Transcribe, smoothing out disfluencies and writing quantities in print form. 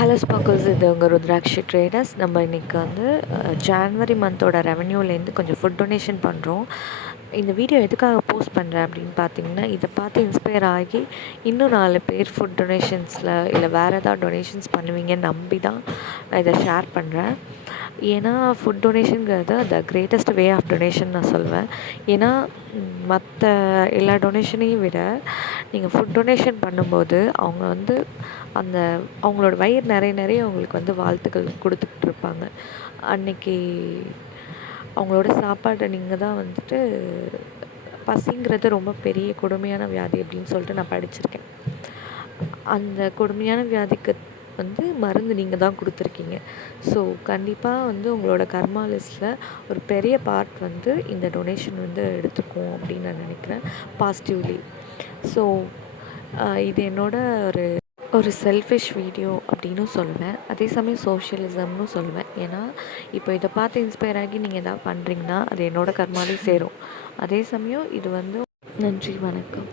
Hello ஸ்பாக்கர்ஸ், இது உங்கள் Rudrakshi traders. நம்ம இன்றைக்கி வந்து ஜான்வரி மந்தோட ரெவன்யூலேருந்து கொஞ்சம் ஃபுட் டொனேஷன் பண்ணுறோம். இந்த வீடியோ எதுக்காக போஸ்ட் பண்ணுறேன் அப்படின்னு பார்த்தீங்கன்னா, இதை பார்த்து இன்ஸ்பயர் ஆகி இன்னும் 4 பேர் ஃபுட் டொனேஷன்ஸில் இல்லை வேறு ஏதாவது டொனேஷன்ஸ் பண்ணுவீங்கன்னு நம்பி தான் நான் இதை ஷேர் பண்ணுறேன். ஏன்னா ஃபுட் டொனேஷனுங்கிறது the greatest way of donation நான் சொல்வேன். ஏன்னா மற்ற எல்லா டொனேஷனையும் விட நீங்கள் ஃபுட் டொனேஷன் பண்ணும்போது அவங்க வந்து அந்த அவங்களோட வயிறு நிறைய அவங்களுக்கு வந்து வாழ்த்துக்கள் கொடுத்துட்ருப்பாங்க. அன்னைக்கு அவங்களோட சாப்பாட்டை நீங்கள் தான் வந்துட்டு பசிங்கிறது ரொம்ப பெரிய கொடுமையான வியாதி அப்படின்னு சொல்லிட்டு நான் படிச்சிருக்கேன். அந்த கொடுமையான வியாதிக்கு வந்து மருந்து நீங்கள் தான் கொடுத்துருக்கீங்க. ஸோ கண்டிப்பாக வந்து உங்களோட கர்மா லிஸ்ட்டில் ஒரு பெரிய பார்ட் வந்து இந்த டொனேஷன் வந்து எடுத்துக்கும் அப்படின்னு நான் நினைக்கிறேன், பாசிட்டிவ்லி. ஸோ இது என்னோட ஒரு செல்ஃபிஷ் வீடியோ அப்படின்னும் சொல்லுவேன், அதே சமயம் சோஷியலிசம்னு சொல்லுவேன். ஏன்னா இப்போ இதை பார்த்து இன்ஸ்பயர் ஆகி நீங்கள் எதாவது பண்ணுறீங்கன்னா அது என்னோட கர்மாலே சேரும். அதே சமயம் இது வந்து நன்றி, வணக்கம்.